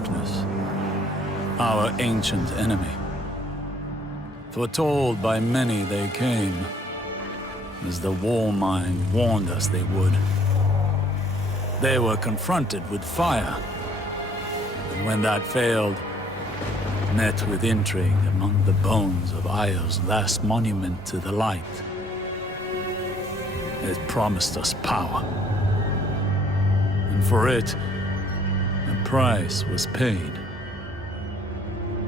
darkness, our ancient enemy. Foretold by many they came, as the Warmind warned us they would. They were confronted with fire, and when that failed, met with intrigue among the bones of Io's last monument to the light. It promised us power, and for it, a price was paid.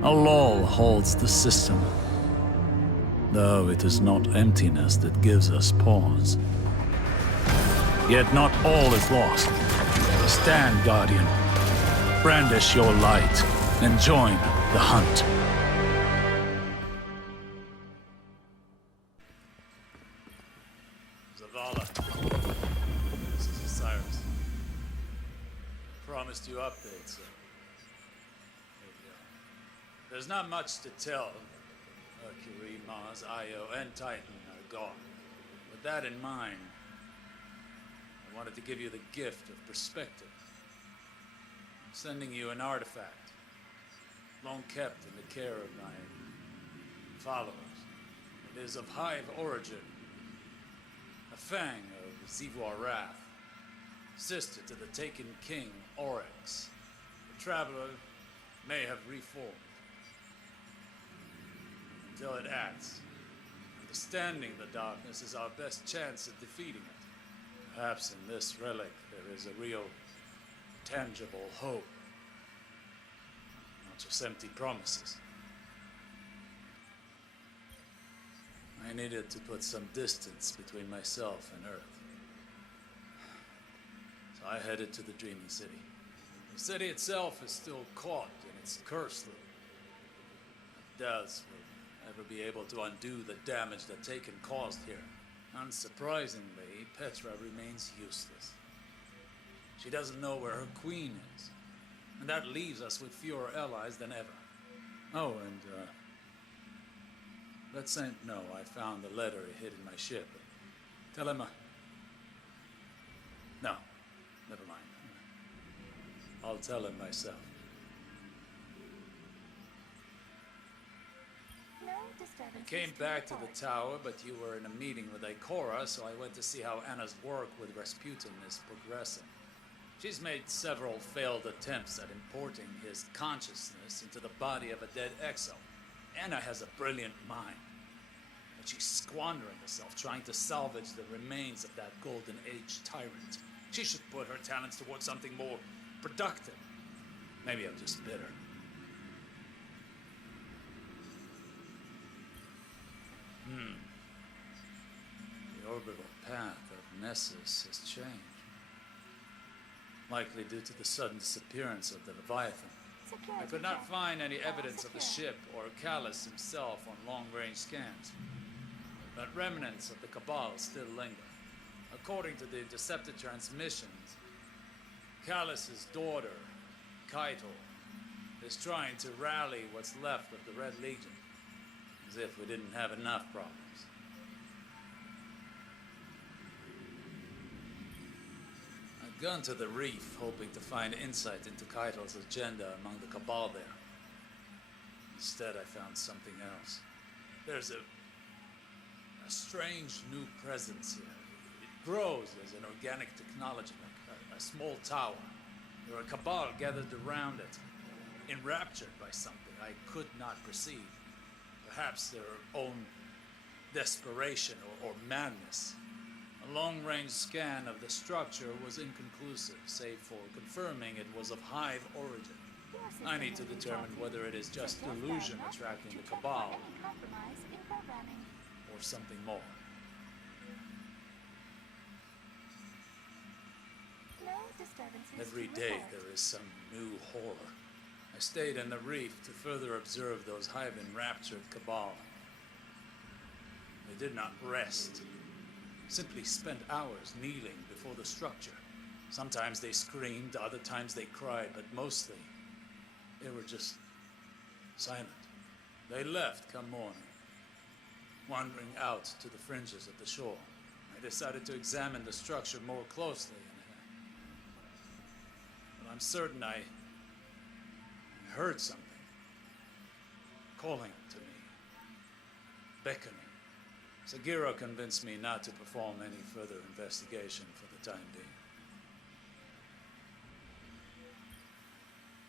A lull holds the system, though it is not emptiness that gives us pause. Yet not all is lost. Stand, Guardian. Brandish your light and join the hunt. Zavala, this is Osiris. Promised you updates, so here we go. There's not much to tell. Mercury, Mars, Io, and Titan are gone. With that in mind, I wanted to give you the gift of perspective. I'm sending you an artifact, long kept in the care of my followers. It is of Hive origin, a fang of Zivor Wrath, sister to the taken king Oryx. The Traveler may have reformed. Until it acts, understanding the darkness is our best chance at defeating it. Perhaps in this relic there is a real, tangible hope, not just empty promises. I needed to put some distance between myself and Earth. So I headed to the Dreaming City. The city itself is still caught in its curse loop. Deaths will never be able to undo the damage that Taken caused here. Unsurprisingly, Petra remains useless. She doesn't know where her queen is, and that leaves us with fewer allies than ever. Oh, and let Saint know I found the letter he hid in my ship. Tell him no, never mind. I'll tell him myself. I came back to the tower, but you were in a meeting with Ikora, so I went to see how Anna's work with Rasputin is progressing. She's made several failed attempts at importing his consciousness into the body of a dead exo. Anna has a brilliant mind, but she's squandering herself trying to salvage the remains of that Golden Age tyrant. She should put her talents towards something more productive. Maybe I'm just bitter. The orbital path of Nessus has changed. Likely due to the sudden disappearance of the Leviathan. I could not find any evidence of the ship or Callus himself on long-range scans. But remnants of the Cabal still linger. According to the intercepted transmissions, Callus's daughter, Keitel, is trying to rally what's left of the Red Legion. As if we didn't have enough problems. I've gone to the reef, hoping to find insight into Keitel's agenda among the Cabal there. Instead, I found something else. There's a strange new presence here. It grows as an organic technology, like a small tower. There are Cabal gathered around it, enraptured by something I could not perceive. Perhaps their own desperation or madness. A long-range scan of the structure was inconclusive, save for confirming it was of Hive origin. I need to determine whether it is just delusion attracting the Cabal, or something more. Every day there is some new horror. I stayed in the reef to further observe those Hive-enraptured Cabal. They did not rest, simply spent hours kneeling before the structure. Sometimes they screamed, other times they cried, but mostly they were just silent. They left come morning, wandering out to the fringes of the shore. I decided to examine the structure more closely, but I'm certain I heard something. Calling to me. Beckoning. Sagira convinced me not to perform any further investigation for the time being.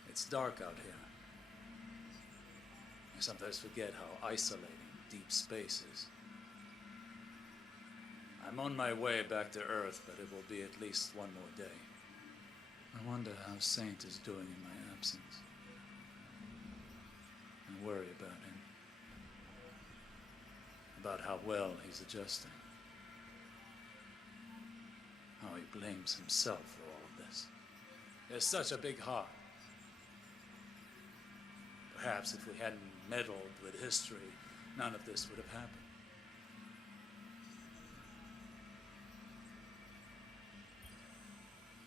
It's dark out here. I sometimes forget how isolating deep space is. I'm on my way back to Earth, but it will be at least one more day. I wonder how Saint is doing in my absence. I worry about him. About how well he's adjusting. How he blames himself for all of this. He has such a big heart. Perhaps if we hadn't meddled with history, none of this would have happened.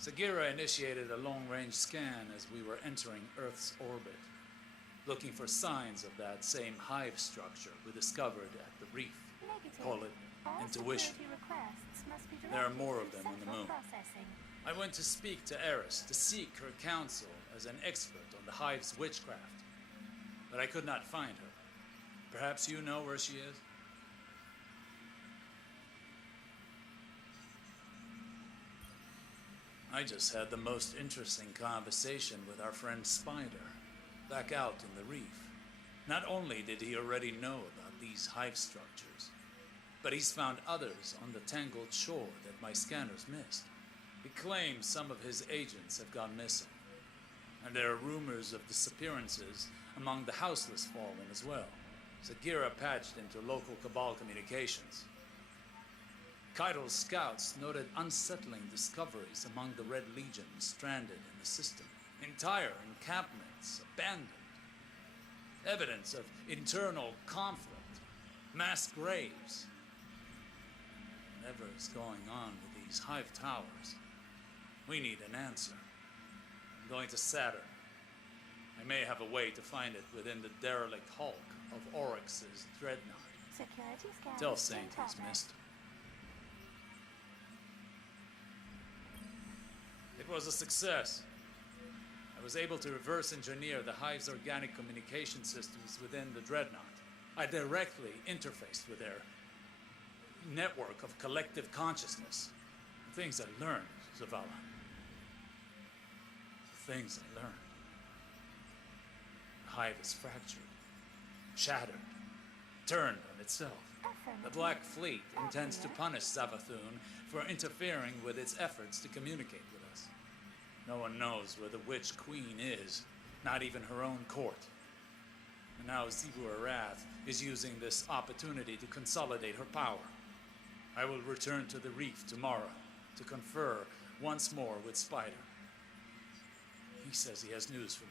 Sagira initiated a long-range scan as we were entering Earth's orbit, looking for signs of that same hive structure we discovered at the reef. Negative. Call it All intuition. security requests must be There are directed more to of them on the central moon. processing. I went to speak to Eris to seek her counsel as an expert on the hive's witchcraft, but I could not find her. Perhaps you know where she is? I just had the most interesting conversation with our friend Spider, back out in the reef. Not only did he already know about these hive structures, but he's found others on the tangled shore that my scanners missed. He claims some of his agents have gone missing, and there are rumors of disappearances among the houseless fallen as well. Sagira patched into local Cabal communications. Kaido's scouts noted unsettling discoveries among the Red Legion stranded in the system. Entire encampments abandoned. Evidence of internal conflict. Mass graves. Whatever is going on with these hive towers, we need an answer. I'm going to Saturn. I may have a way to find it within the derelict hulk of Oryx's dreadnought. Security scan. Tell Saint he's missed. It was a success. I was able to reverse engineer the Hive's organic communication systems within the Dreadnought. I directly interfaced with their network of collective consciousness. The things I learned, Zavala. The things I learned. The Hive is fractured, shattered, turned on itself. The Black Fleet intends to punish Savathun for interfering with its efforts to communicate with us. No one knows where the Witch Queen is, not even her own court. And now Xivu Arath is using this opportunity to consolidate her power. I will return to the reef tomorrow to confer once more with Spider. He says he has news for me.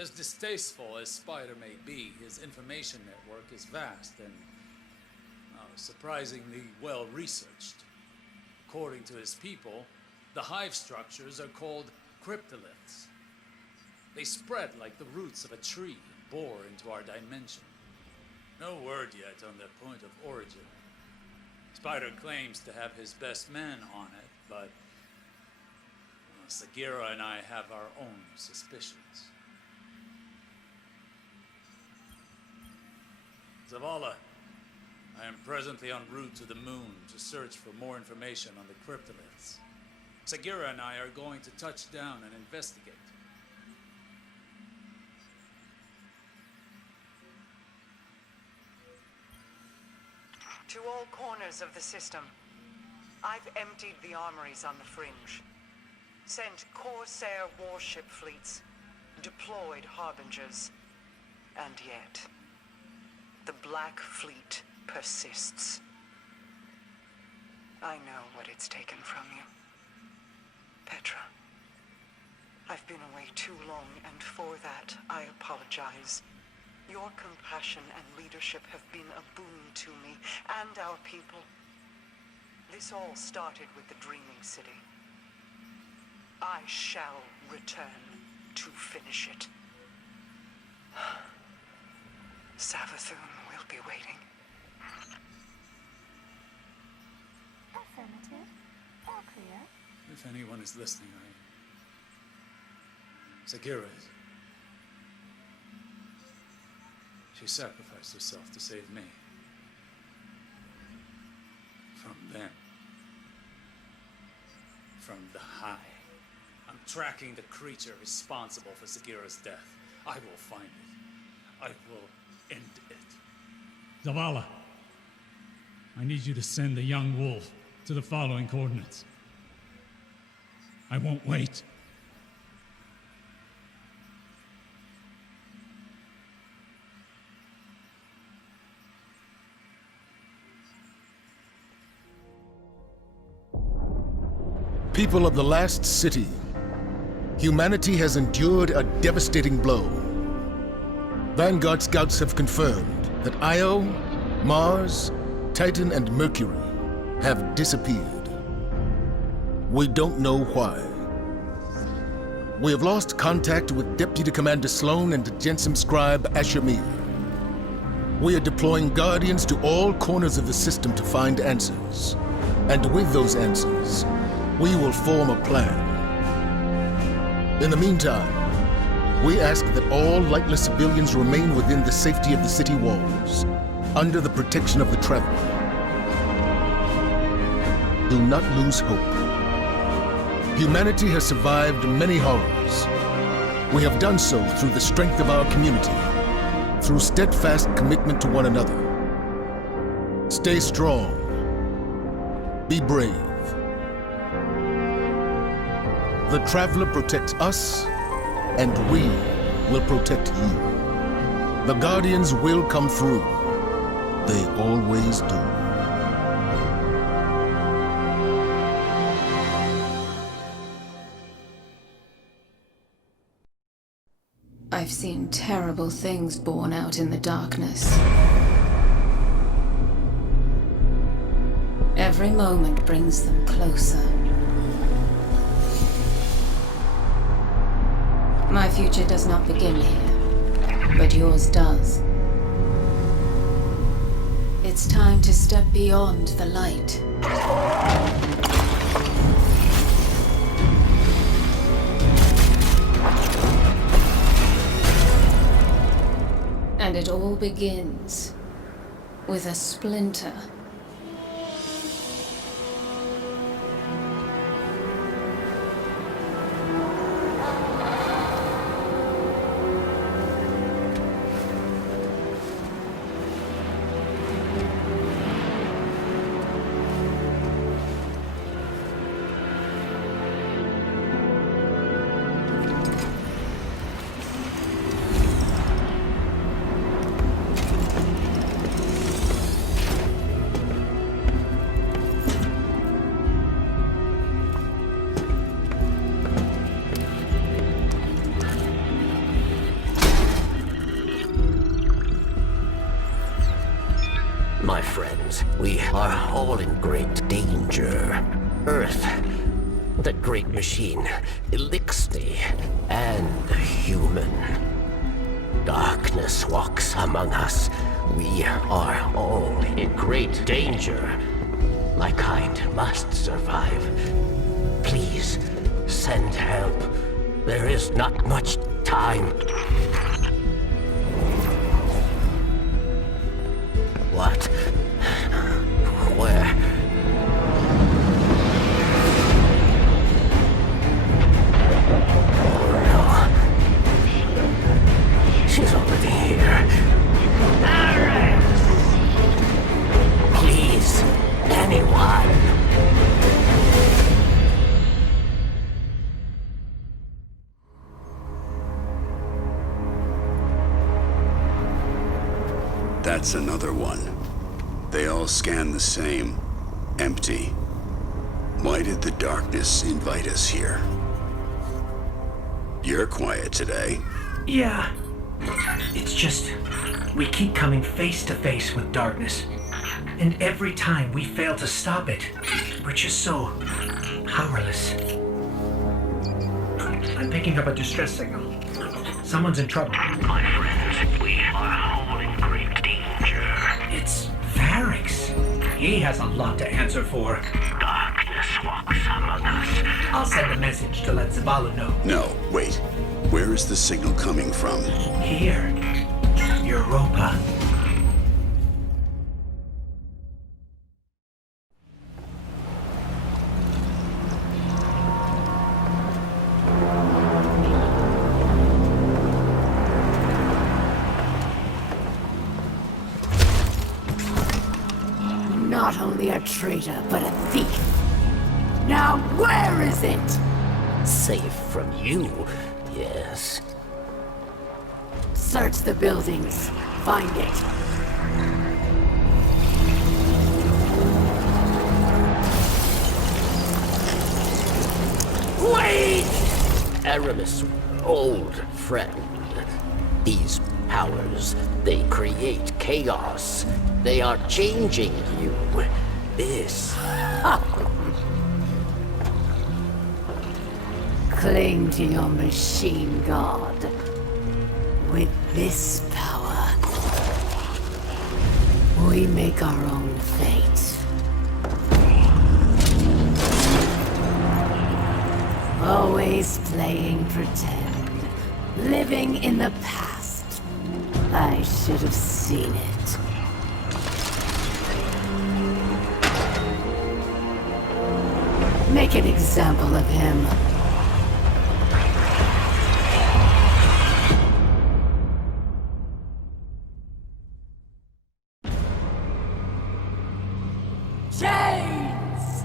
As distasteful as Spider may be, his information network is vast and surprisingly well researched. According to his people, the hive structures are called cryptoliths. They spread like the roots of a tree and bore into our dimension. No word yet on their point of origin. Spider claims to have his best man on it, but Sagira and I have our own suspicions. Zavala, I am presently en route to the moon to search for more information on the cryptoliths. Sagira and I are going to touch down and investigate. To all corners of the system, I've emptied the armories on the fringe, sent Corsair warship fleets, deployed harbingers, and yet the Black Fleet persists. I know what it's taken from you. Petra, I've been away too long, and for that, I apologize. Your compassion and leadership have been a boon to me and our people. This all started with the Dreaming City. I shall return to finish it. Savathun will be waiting. Affirmative. All clear. If anyone is listening, Sagira. She sacrificed herself to save me. From them. From the High. I'm tracking the creature responsible for Sagira's death. I will find it. I will end it. Zavala, I need you to send the young wolf to the following coordinates. I won't wait. People of the last city, humanity has endured a devastating blow. Vanguard scouts have confirmed that Io, Mars, Titan, and Mercury have disappeared. We don't know why. We have lost contact with Deputy Commander Sloan and Jensen Scribe Ashamir. We are deploying Guardians to all corners of the system to find answers. And with those answers, we will form a plan. In the meantime, we ask that all lightless civilians remain within the safety of the city walls, under the protection of the Traveler. Do not lose hope. Humanity has survived many horrors. We have done so through the strength of our community, through steadfast commitment to one another. Stay strong. Be brave. The Traveler protects us, and we will protect you. The Guardians will come through. They always do. I've seen terrible things born out in the darkness. Every moment brings them closer. My future does not begin here, but yours does. It's time to step beyond the light. And it all begins with a splinter. My friends, we are all in great danger. Earth, the great machine, Elixir, and the human. Darkness walks among us. We are all in great danger. My kind must survive. Please, send help. There is not much time. What? Where? Oh no. She's already here. Please, anyone. That's another one. They all scan the same. Empty. Why did the darkness invite us here? You're quiet today. Yeah. It's just, we keep coming face to face with darkness. And every time we fail to stop it, we're just so powerless. I'm picking up a distress signal. Someone's in trouble. My friends, we are all in great danger. It's Varix. He has a lot to answer for. Darkness walks among on us. I'll send a message to let Zavala know. No, wait. Where is the signal coming from? Here. Europa. Not only a traitor, but a thief. Now where is it? Safe from you, yes. Search the buildings. Find it. Wait! Aramis, old friend. These powers, they create chaos. They are changing you. This. Cling to your machine god. With this power, we make our own fate. Always playing pretend. Living in the past. I should have seen it. Make an example of him. Chains!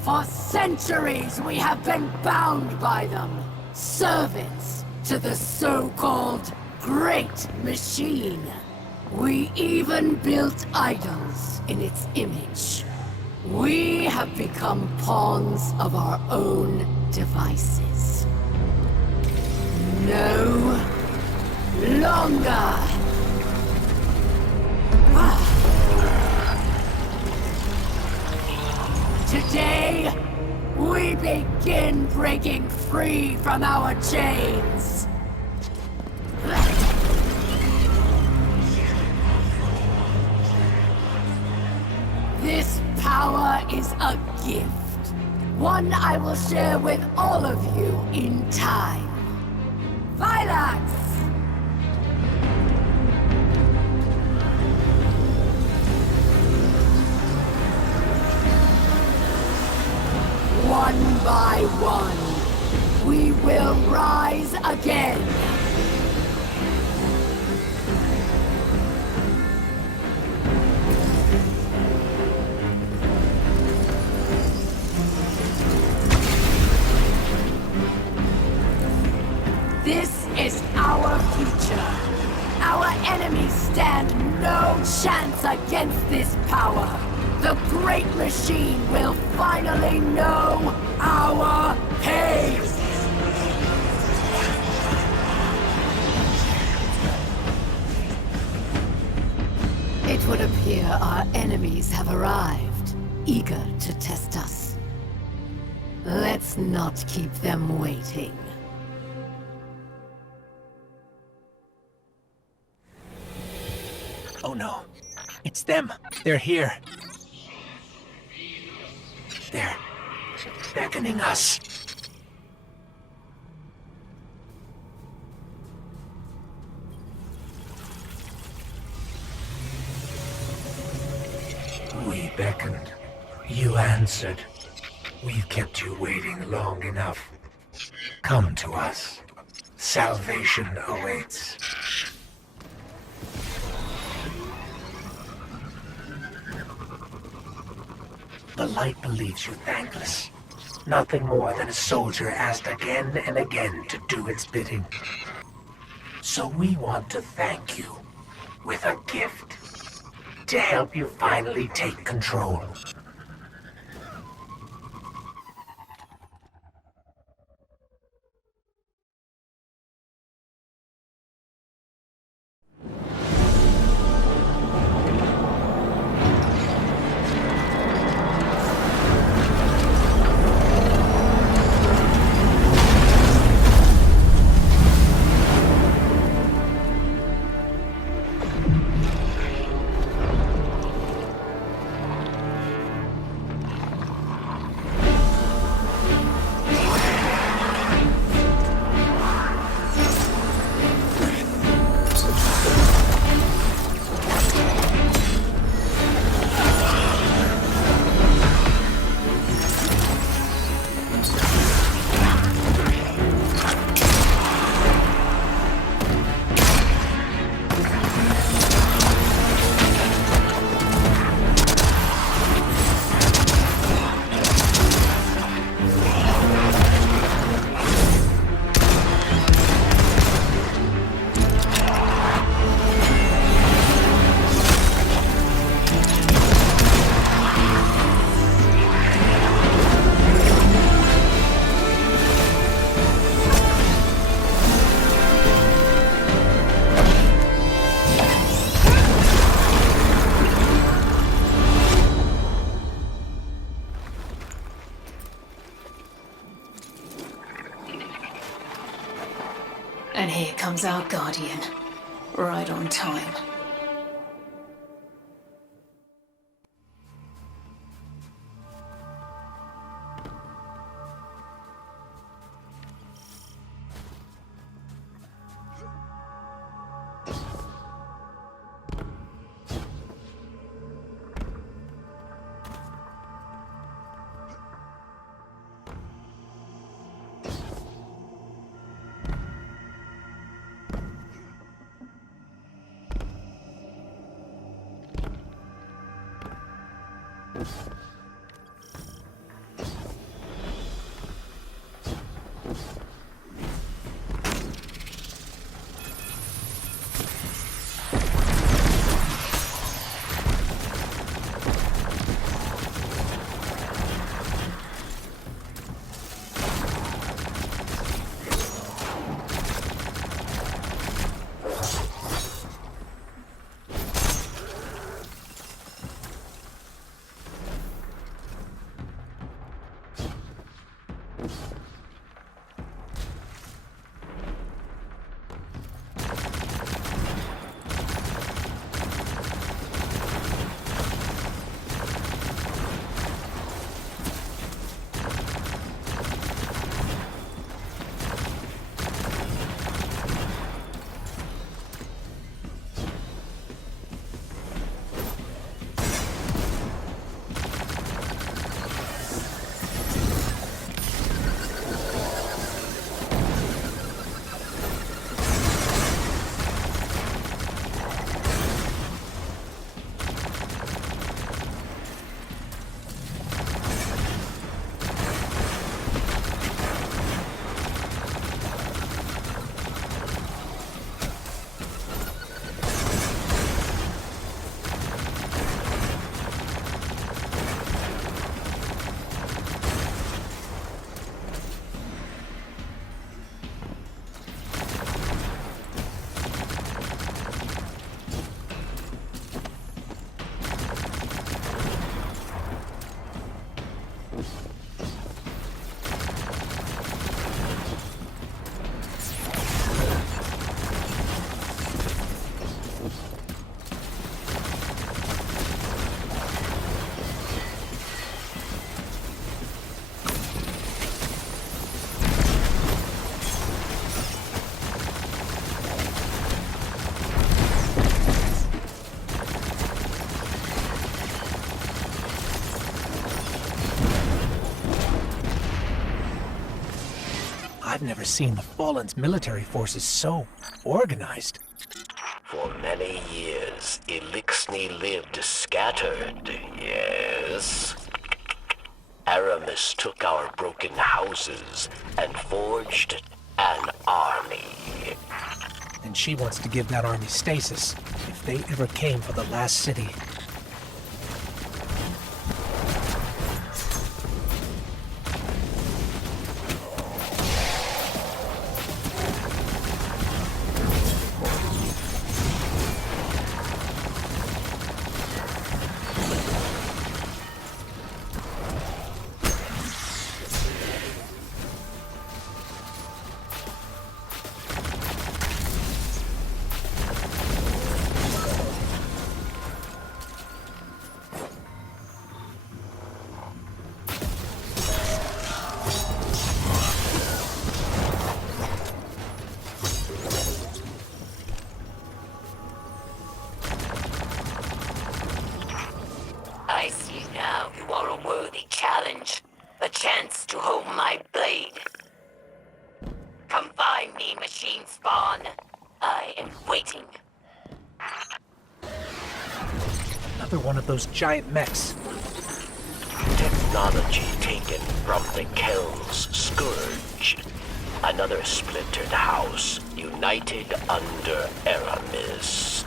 For centuries we have been bound by them. Servants to the so-called Great Machine. We even built idols in its image. We have become pawns of our own devices. No longer. Today, we begin breaking free from our chains. This power is a gift. One I will share with all of you in time. Vilax! One by one, we will rise again. This is our future. Our enemies stand no chance against this power. The Great Machine will finally know our pain! It would appear our enemies have arrived, eager to test us. Let's not keep them waiting. Oh no. It's them. They're here. They're beckoning us. We beckoned. You answered. We've kept you waiting long enough. Come to us. Salvation awaits. The light believes you thankless. Nothing more than a soldier asked again and again to do its bidding. So we want to thank you with a gift to help you finally take control. And here comes our guardian. Right on time. I've never seen the Fallen's military forces so organized. For many years, Elixni lived scattered, yes. Aramis took our broken houses and forged an army. And she wants to give that army stasis, if they ever came for the last city. I see now you are a worthy challenge. A chance to hold my blade. Come find me, machine spawn. I am waiting. Another one of those giant mechs. Technology taken from the Kel's Scourge. Another splintered house, united under Aramis.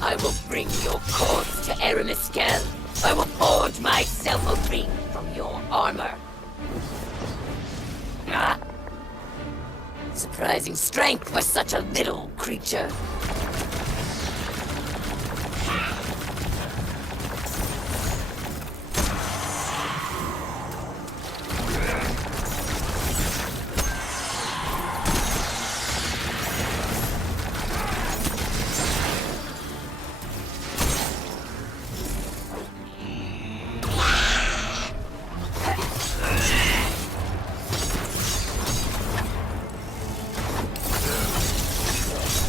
I will bring your corpse to Aramis Kell. I will forge myself a ring from your armor. Ah. Surprising strength for such a little creature.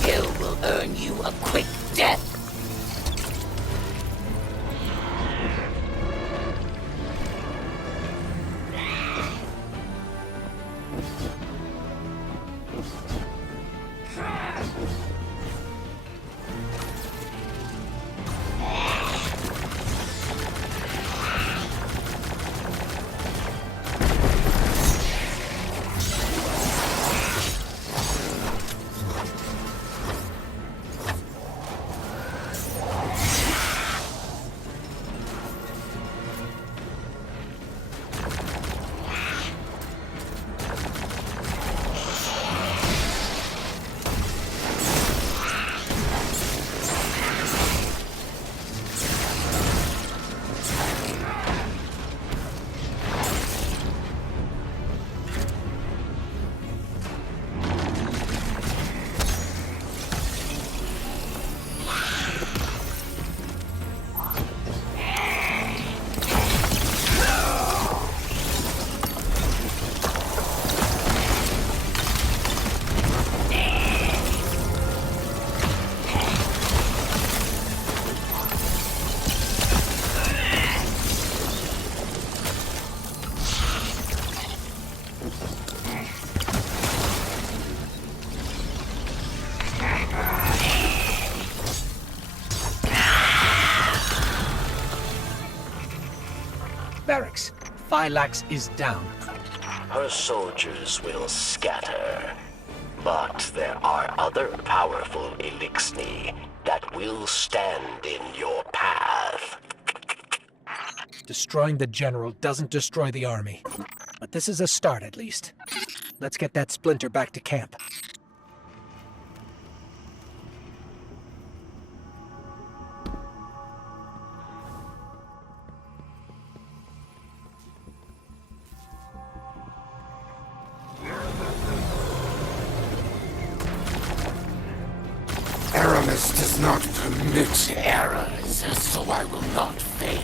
Kill will earn you a quick death. Barracks. Phylax is down. Her soldiers will scatter. But there are other powerful Elixni that will stand in your path. Destroying the general doesn't destroy the army. But this is a start, at least. Let's get that splinter back to camp. Aramis does not permit errors, so I will not fail.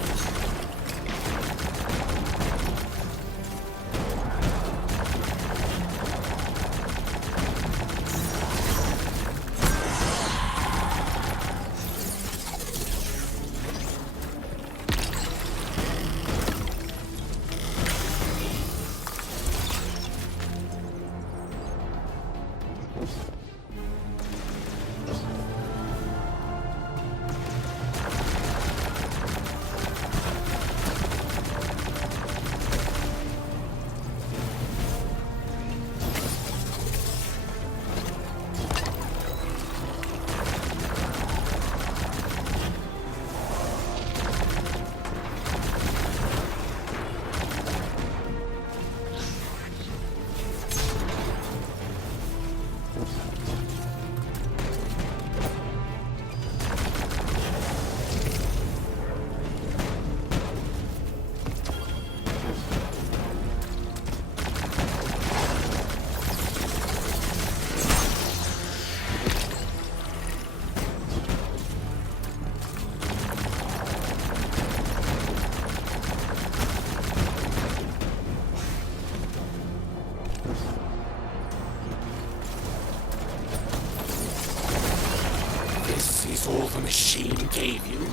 This is all the machine gave you?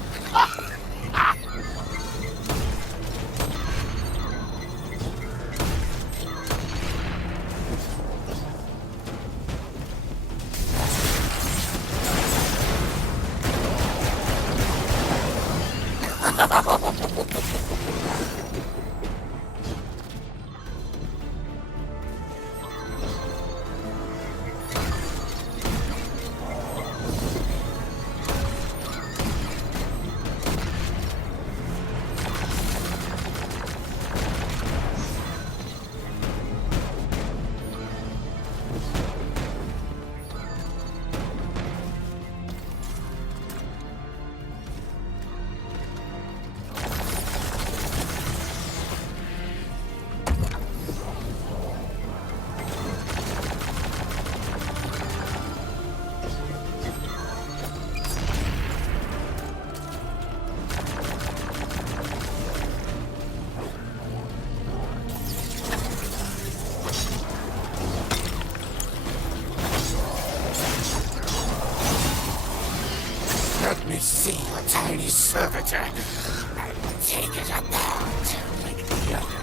servitor and take it apart like the others.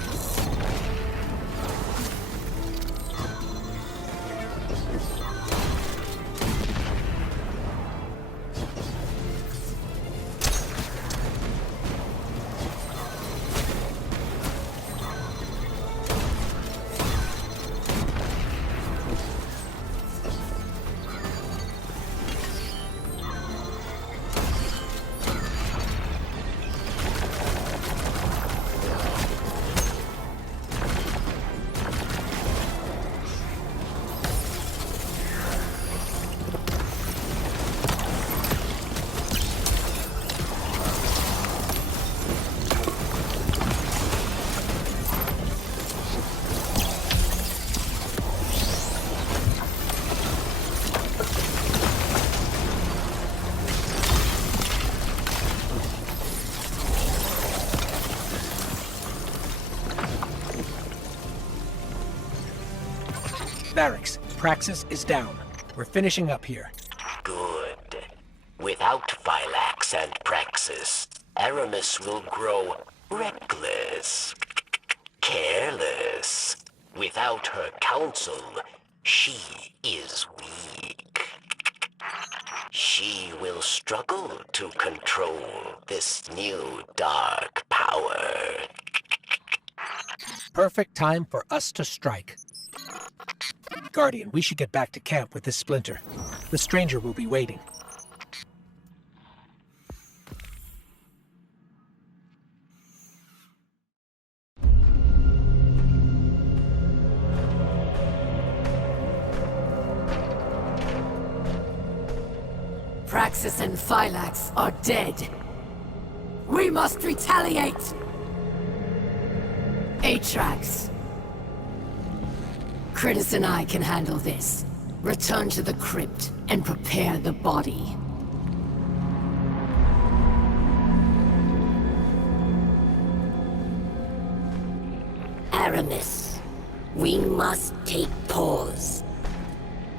Barracks, Praxis is down. We're finishing up here. Good. Without Phylax and Praxis, Aramis will grow reckless, careless. Without her counsel, she is weak. She will struggle to control this new dark power. Perfect time for us to strike. Guardian, we should get back to camp with this splinter. The stranger will be waiting. Praxis and Phylax are dead. We must retaliate! Atrax. Critus and I can handle this. Return to the crypt and prepare the body. Aramis, we must take pause.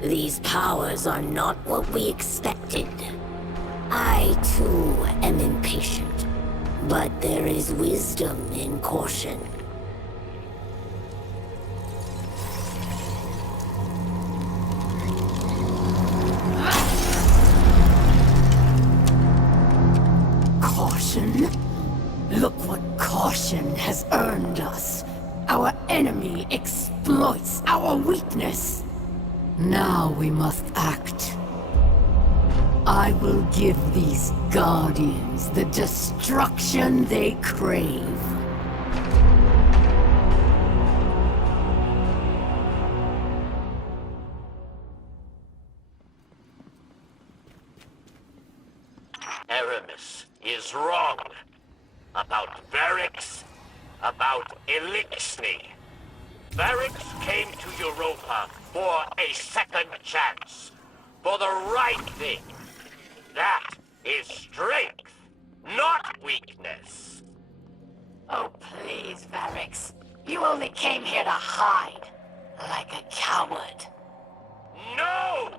These powers are not what we expected. I, too, am impatient. But there is wisdom in caution. Caution? Look what caution has earned us. Our enemy exploits our weakness. Now we must act. I will give these Guardians the destruction they crave. Aramis is wrong. About Varix, about Elixni. Varix came to Europa for a second chance. For the right thing. That is strength, not weakness. Oh, please, Varix. You only came here to hide. Like a coward. No!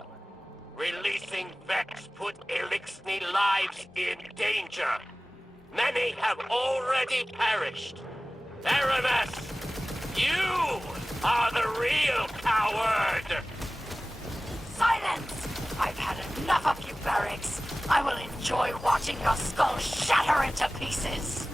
Releasing Vex put Elixni lives in danger. Many have already perished. Aramis, you are the real coward! Silence! I've had enough of you, Varix. I will enjoy watching your skull shatter into pieces.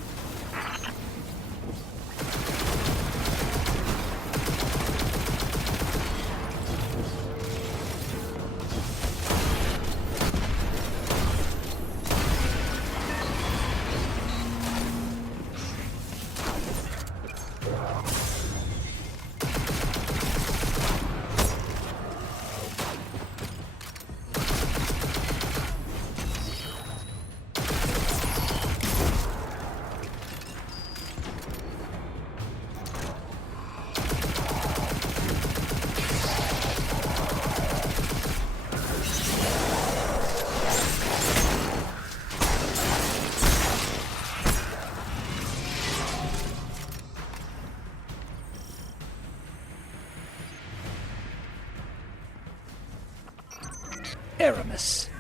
Aramis.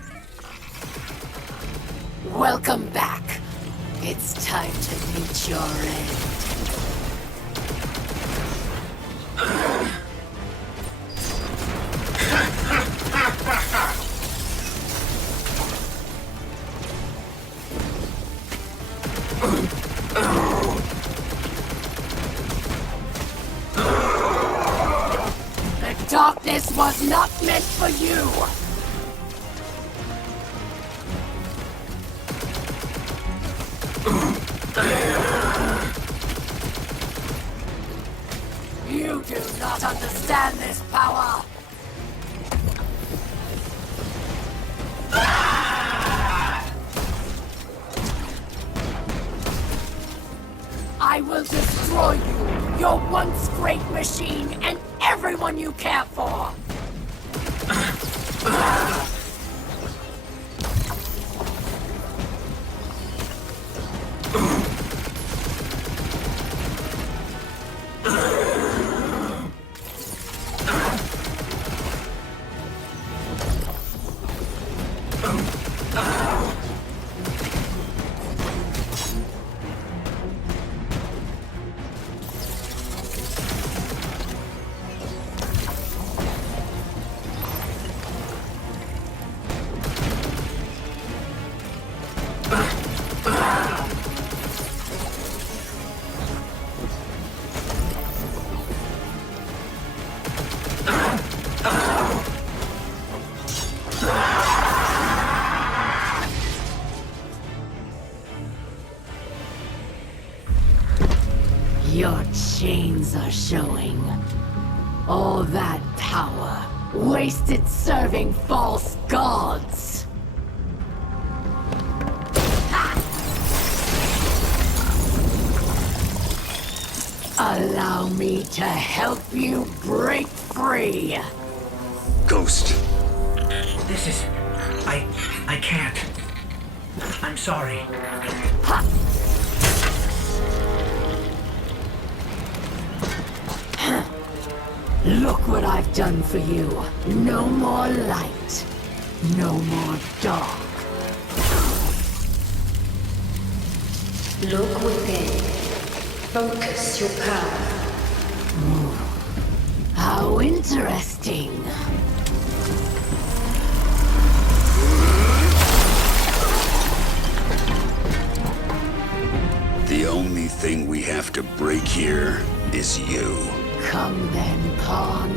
Welcome back. It's time to meet your end. The darkness was not meant for you! You do not understand this power! I will destroy you, your once great machine, and everyone you care for! Your chains are showing. All that power, wasted serving false gods. Allow me to help you break free. Ghost. This is... I can't. I'm sorry. Look what I've done for you. No more light. No more dark. Look within. Focus your power. How interesting. The only thing we have to break here is you. Come then, Pawn.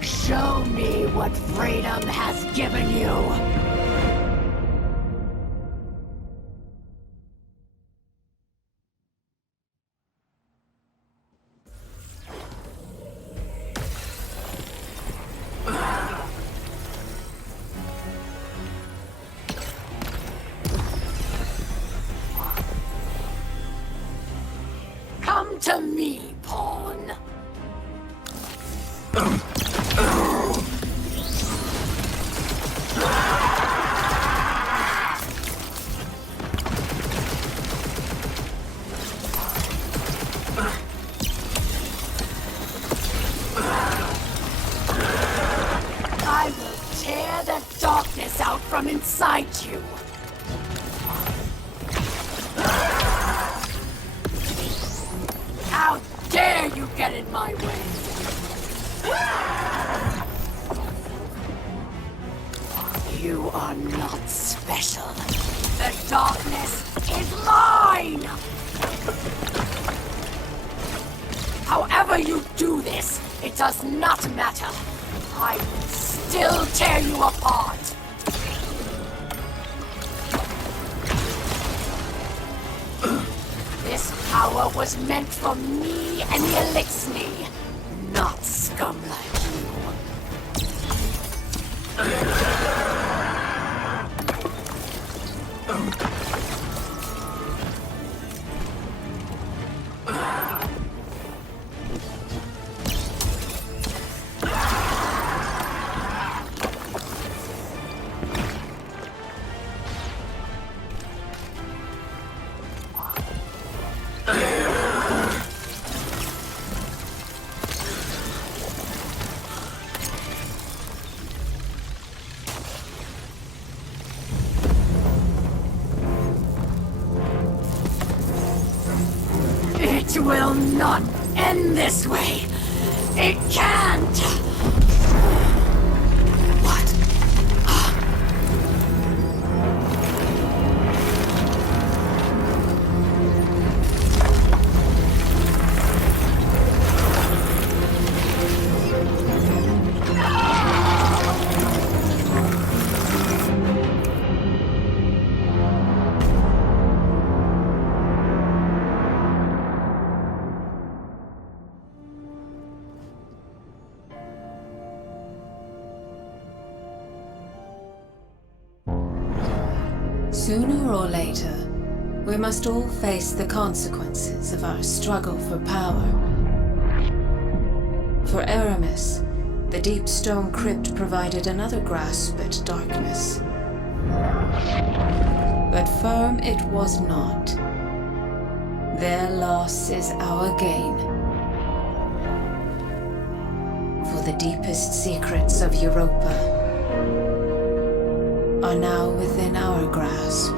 Show me what freedom has given you. Come to me, Pawn. I will tear the darkness out from inside you. How dare you get in my way? You are not special. The darkness is mine! However you do this, it does not matter. I will still tear you apart. This power was meant for me and the Elixni, not scum like you. not end this way. It can't! What? Sooner or later, we must all face the consequences of our struggle for power. For Aramis, the deep stone crypt provided another grasp at darkness. But firm it was not. Their loss is our gain. For the deepest secrets of Europa are now within our grasp.